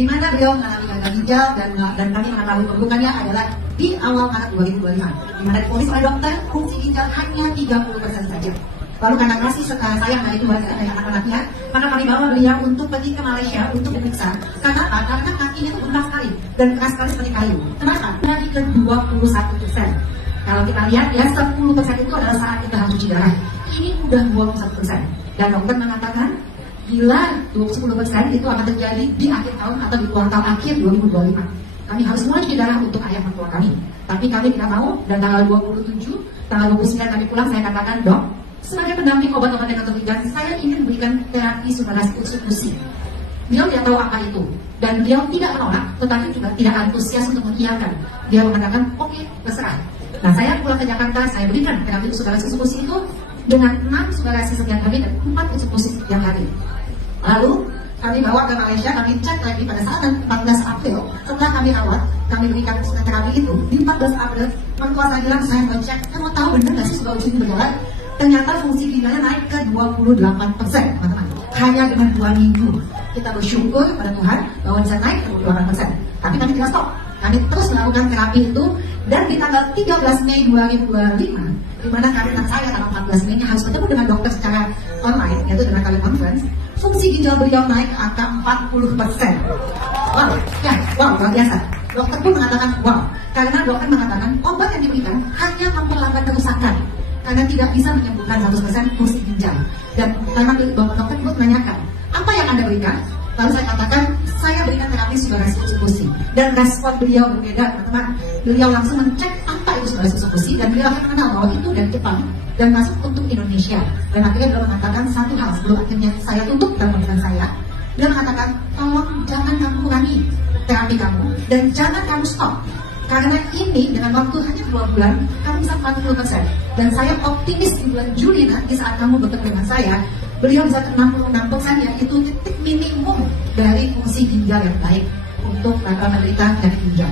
di mana beliau mengalami gagal ginjal dan kami mengetahui perburukannya adalah di awal Maret 2025, di mana diponis oleh dokter fungsi ginjal hanya 30% saja. Lalu karena kasih sayang dari keluarga dari anak-anaknya, maka kami bawa beliau untuk pergi ke Malaysia untuk diperiksa. Karena apa? Karena kakinya itu berat sekali dan keras sekali seperti kayu. Kenapa? Dari ke 21%. Kalau kita lihat ya 10% itu adalah saat kita harus cuci darah. Ini udah 21%. Dan dokter mengatakan bila 10% itu akan terjadi di akhir tahun atau di kuartal akhir 2025. Kami harus mulai cuci darah untuk ayah mertua kami. Tapi kami tidak mau, dan tanggal 27, tanggal 29 kami pulang, saya katakan, dok, sebagai pendamping obat-obat yang diberikan, saya ingin berikan terapi subarasi substitusi. Beliau tidak tahu apa itu, dan beliau tidak menolak, tetapi juga tidak antusias untuk mengiyakan. Dia mengatakan, oke, terserah. Nah, saya pulang ke Jakarta, saya berikan terapi subarasi substitusi itu dengan 6 subarasi setiap hari dan 4 substitusi setiap hari. Lalu kami bawa ke Malaysia, kami cek lagi pada saat 14 April, setelah kami rawat, kami berikan terapi itu. Di 14 April, mertua saya bilang, saya mau cek, kamu tahu benar nggak sih sudah uji berjalan? Ternyata fungsi ginjalnya naik ke 28%, teman-teman. Hanya dengan 2 minggu. Kita bersyukur pada Tuhan bahwa bisa naik ke 28%. Tapi kami tidak stop. Kami terus melakukan terapi itu, dan di tanggal 13 Mei 2025, di mana karena saya tanggal 14 Mei harus bertemu dengan dokter secara online, yaitu dengan teleconference, fungsi ginjal beliau naik ke angka 40%. Wow, ya, wow, luar biasa. Dokter pun mengatakan wow, karena dokter mengatakan obat yang diberikan hanya memperlambat kerusakan, karena tidak bisa menyembuhkan 100% fungsi ginjal. Dan karena dokter pun menanyakan, apa yang Anda berikan? Lalu saya katakan, saya berikan terapi subarasi substitusi. Dan respon beliau berbeda, teman-teman. Beliau langsung mencek apa itu subarasi substitusi, dan beliau akan mengenal bahwa itu dari Jepang dan masuk untuk Indonesia. Dan akhirnya beliau mengatakan satu hal sebelum akhirnya saya tutup dalam pemeriksaan saya. Beliau mengatakan, tolong jangan kamu kurangi terapi kamu dan jangan kamu stop. Karena ini dengan waktu hanya 2 bulan, kamu bisa 40%. Dan saya optimis di bulan Juli nanti saat kamu bertemu dengan saya, beliau bisa ke 66%, yaitu titik minimum dari fungsi ginjal yang baik untuk menderita penyakit ginjal.